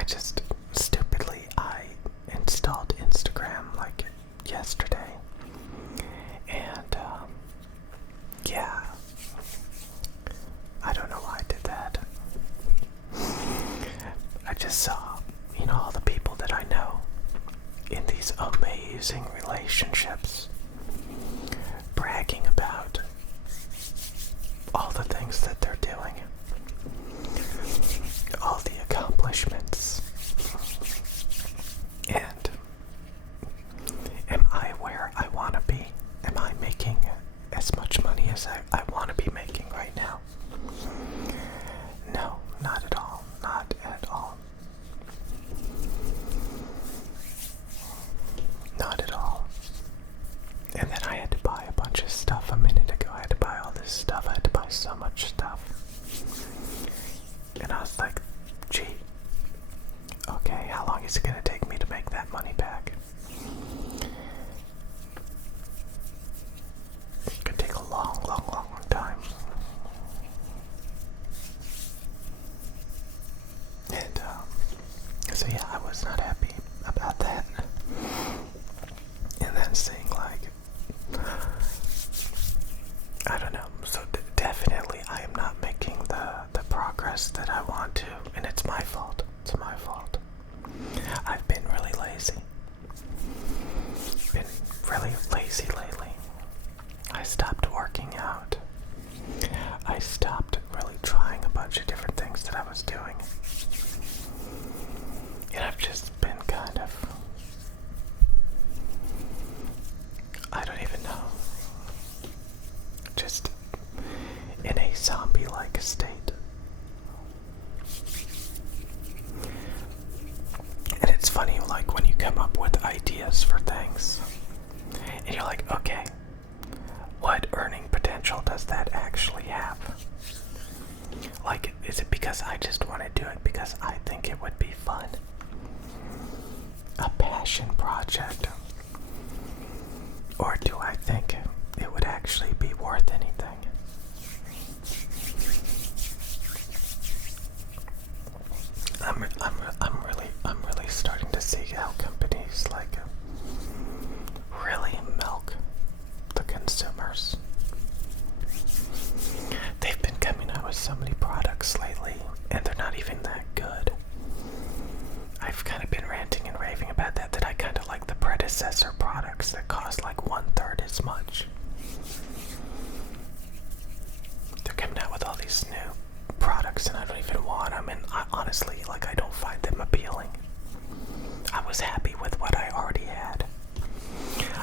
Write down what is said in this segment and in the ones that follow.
I just stupidly I installed Instagram like yesterday, and yeah, I don't know why I did that. I just saw, all the people that I know in these amazing relationships bragging about all the things that they're doing, all the accomplishments. And am I where I want to be? Am I making as much money as I want to be making right now? No, not at all. Not at all. Not at all. And then I had to buy a bunch of stuff a minute ago. I had to buy all this stuff. I had to buy so much stuff. And I was like, gee, okay, how long is it going to take me to make that money back? It could take a long, long, long, long time. And, so yeah, I was not happy about that. And then seeing, like, I don't know, so definitely I am not making the progress that I want to, and it's my fault. It's my fault. I've been really lazy. Been really lazy lately. I stopped working out. I stopped really trying a bunch of different things that I was doing. And I've just been kind of, I don't even know, just in a zombie-like state. And it's funny, like, when you come up with ideas for things, and you're like, okay, what earning potential does that actually have? Like, is it because I just want to do it because I think it would be fun? A passion project? Or do I think it would actually be worth anything? I'm really starting to see how companies like really milk the consumers. They've been coming out with so many products lately, and they're not even that good. I've kind of been ranting and raving about that I kind of like the predecessor products that cost like 1/3 as much. They're coming out with all these new products and I don't even want them, and honestly, like, I don't find them appealing. I was happy with what I already had.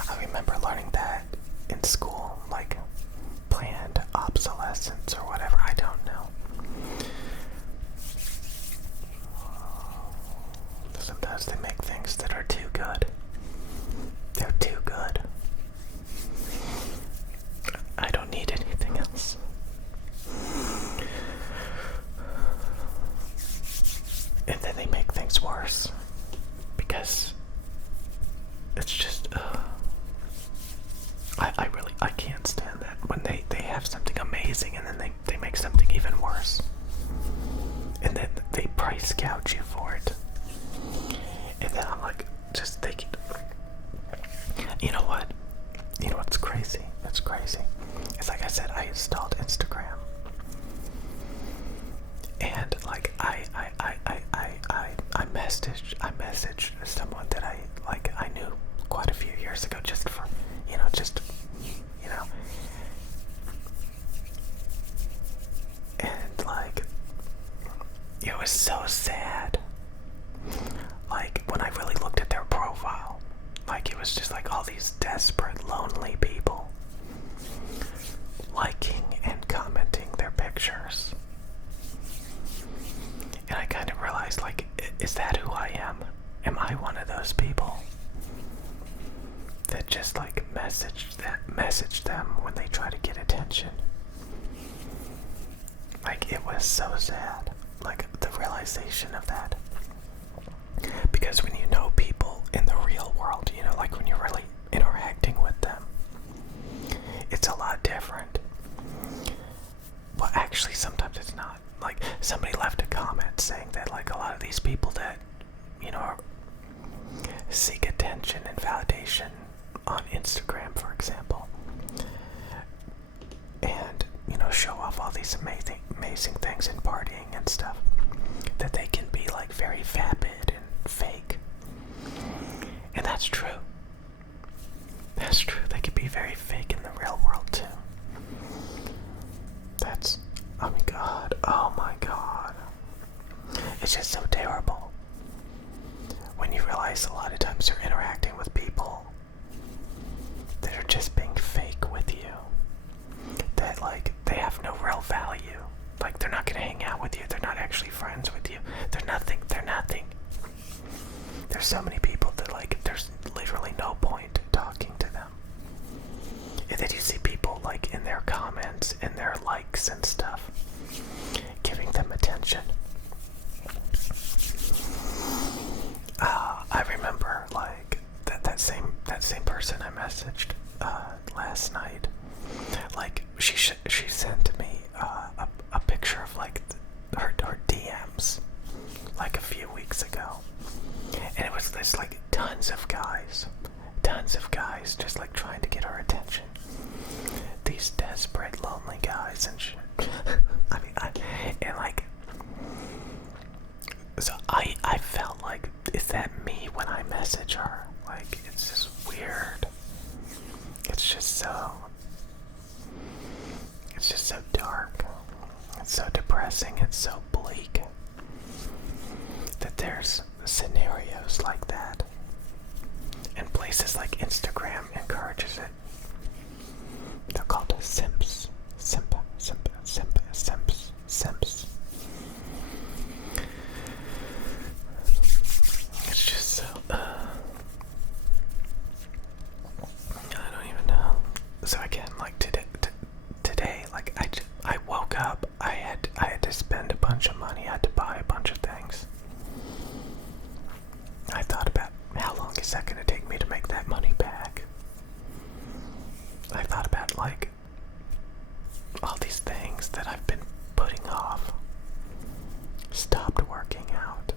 I remember learning that in school, like planned obsolescence or whatever, I don't know. Sometimes they make things that are too good. They're too good. I don't need anything else. And then they make things worse. Because it's just, I can't stand that. When they have something amazing and then they make something even worse. And then they price gouge you for it. And then I'm like, just thinking, you know what? You know what's crazy? That's crazy. It's like I said, I installed Instagram. And like I messaged someone that I knew quite a few years ago, just for, and like, it was so sad. Like, when I really looked at their profile, like, it was just like all these desperate, lonely people liking and commenting their pictures. And I kind of realized, like, is that who I am? Am I one of those people that just, like, message them when they try to get attention? Like, it was so sad. Like, the realization of that. Because when you know people in the real world, like when you're really interacting with them, it's a lot different. Well, actually, actually, sometimes it's not. Like, somebody left a comment saying that, like, a lot of these people that, you know, seek attention and validation on Instagram, for example, and, you know, show off all these amazing things and partying and stuff, that they can be, like, very vapid and fake. And that's true. That's true. They can be very fake in the real world, too. That's, oh my god, oh my god. It's just so terrible when you realize a lot of times you're interacting with people that are just being fake with you. That, like, they have no real value. Like, they're not gonna hang out with you. They're not actually friends with you. They're nothing. They're nothing. There's so many people that, like, there's literally no point talking to them. And then you see people, like, in their comments, in their likes and stuff, giving them attention. I remember, like, that same person I messaged last night. Like, she sent me a picture of, like, her DMs, like, a few weeks ago. And it was this, like, tons of guys just, like, trying to get her attention. These desperate, lonely guys and shit. I mean, and, like, so I felt like, is that me when I message her? Like, it's just weird. It's just so dark. It's so depressing. It's so bleak that there's scenarios like that. And places like Instagram encourages it. They're called simps. Simps. It's just so, I don't even know. So again, like today, like I woke up, I had to spend a bunch of money, I had to buy a bunch of things. I thought about how long is that going to take me to make that money back. I thought about, like, all these things that I've been putting off stopped working out.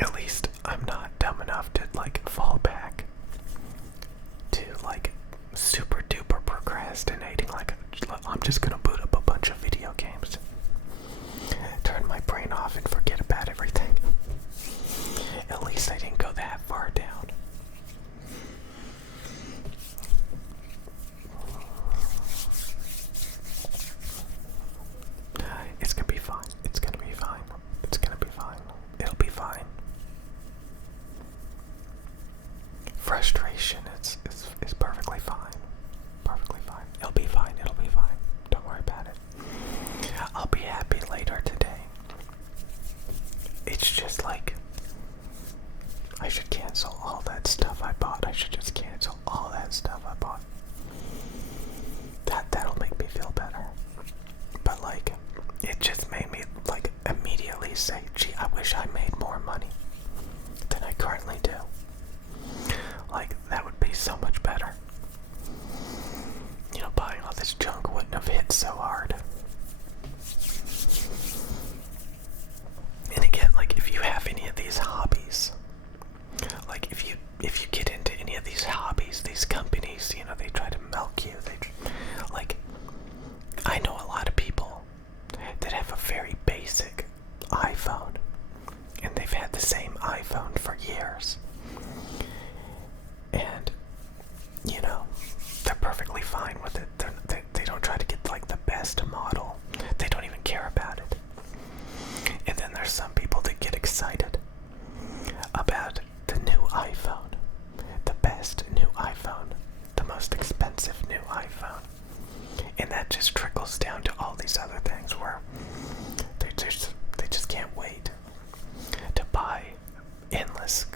At least I'm not dumb enough to, like, fall back to, like, super duper procrastinating. Like, I'm just gonna boot up a bunch of video games, turn my brain off and forget about everything. At least I didn't go that far down. It's gonna be fine. It's gonna be fine. It's gonna be fine. It'll be fine. Frustration is perfectly fine. Perfectly fine. It'll be fine. It'll be fine. Don't worry about it. I'll be happy later today. It's just like, I should cancel all that stuff I bought. I should just cancel all that stuff I bought. That'll make me feel better. But, like, it just made me, like, immediately say, gee, I wish I made more money than I currently do. Like, that would be so much better. You know, buying all this junk wouldn't have hit so hard. And again, like, if you have any of these hobbies, like, if you get into any of these hobbies, these companies, you know, they try to milk you. Like, I know a lot of people that have a very basic iPhone, and they've had the same iPhone for years. And, you know, they're perfectly fine with it. They don't try to get, like, the best model. They don't even care about it. And then there's some people that get excited about the new iPhone, the best new iPhone, the most expensive new iPhone. And that just trickles down to all these other things where they just can't wait to buy endless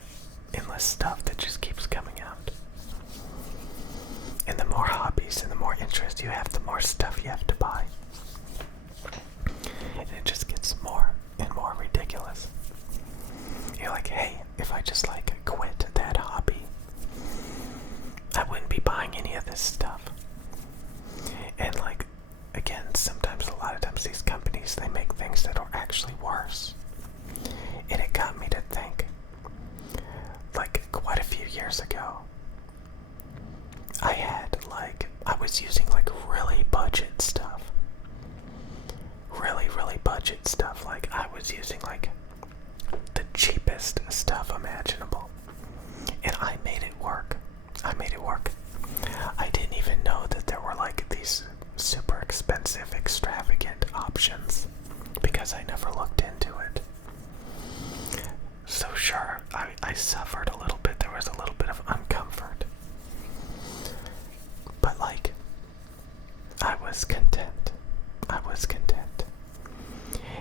years ago, I was using like really budget stuff. Really, really budget stuff. Like, I was using like the cheapest stuff imaginable. And I made it work. I made it work. I didn't even know that there were like these super expensive, extravagant options because I never looked into it. So sure, I suffered a little bit. There was a little bit of uncomfort. But like, I was content. I was content.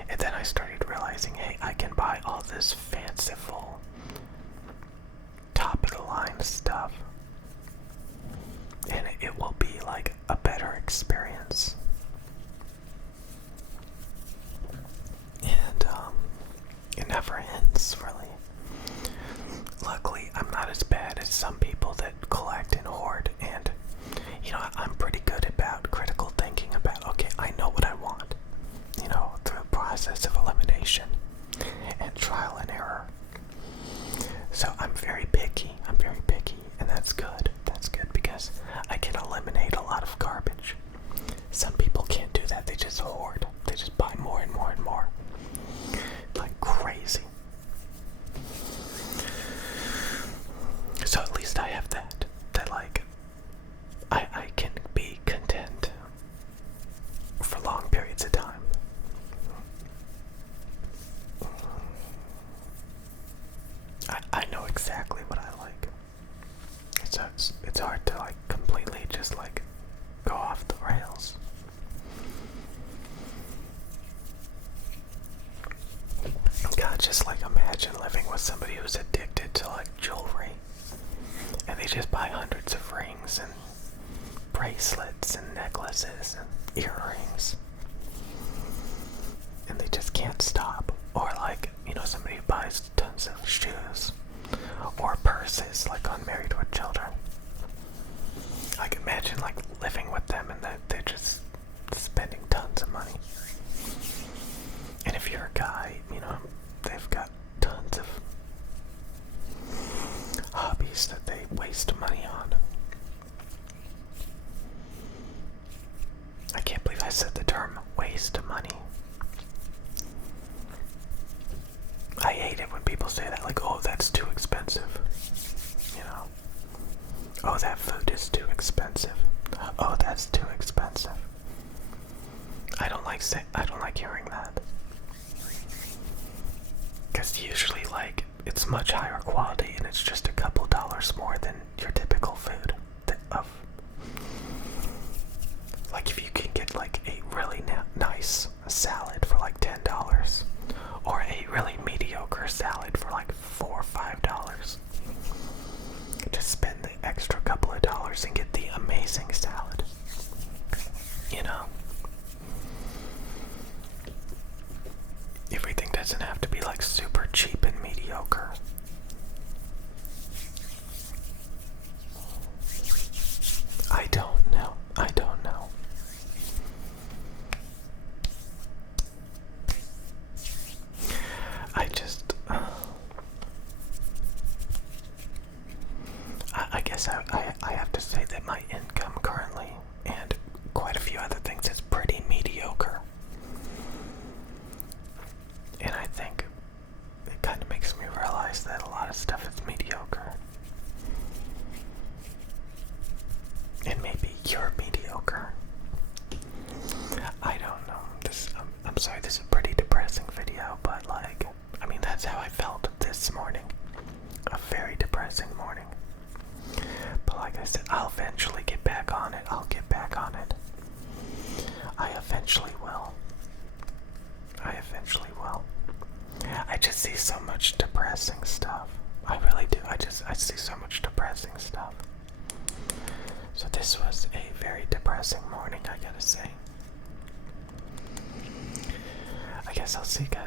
And then I started realizing, hey, I can buy all this fanciful, top-of-the-line stuff. And it will be like a better experience. And it never ends, really. Luckily, I'm not as bad as some people that collect and hoard. And, you know, I'm pretty good about critical thinking about, okay, I know what I want. You know, through a process of elimination and trial and error. So I'm very picky. I'm very picky. And that's good. That's good because I can eliminate a lot of garbage. Some people can't do that. They just hoard. They just buy more and more and more. Like crazy. So at least I have that. That like, I can be content for long periods of time. I know exactly what I like. It's hard to like completely just like go off the rails. God, just like imagine living with somebody who's addicted to like jewelry. And they just buy hundreds of rings and bracelets and necklaces and earrings. And they just can't stop. Or like, you know, somebody who buys tons of shoes or purses, like unmarried with children. Like imagine like living with them and they're just spending tons of money. And if you're a guy, you know, they've got tons of hobbies that they waste money on. I can't believe I said the term waste money. I hate it when people say that, like, oh, that's too expensive. You know? Oh, that food is too expensive. Oh, that's too expensive. I don't like hearing that. Because usually, like, it's much higher quality and it's just a couple dollars more than your typical food. Like, if you can get, like, a really nice salad for, like, $10, or a really mediocre salad for, like, $4 or $5, just spend the extra couple of dollars and get the amazing salad. You know? Everything doesn't have to be, like, super cheap and mediocre. I don't know. I don't know. I just, I guess I have to say that my income currently, and quite a few other things, is pretty mediocre. And I think it kind of makes me realize that a lot of stuff is mediocre. And maybe you're mediocre. I don't know. I'm sorry, this is a pretty depressing video, but like, I mean, that's how I felt this morning. A very depressing morning. But like I said, I'll eventually get back on it. I'll get back on it. I eventually will. I eventually will. I just see so much depressing stuff. I really do. I see so much depressing stuff. So this was a very depressing morning, I gotta say. I guess I'll see you guys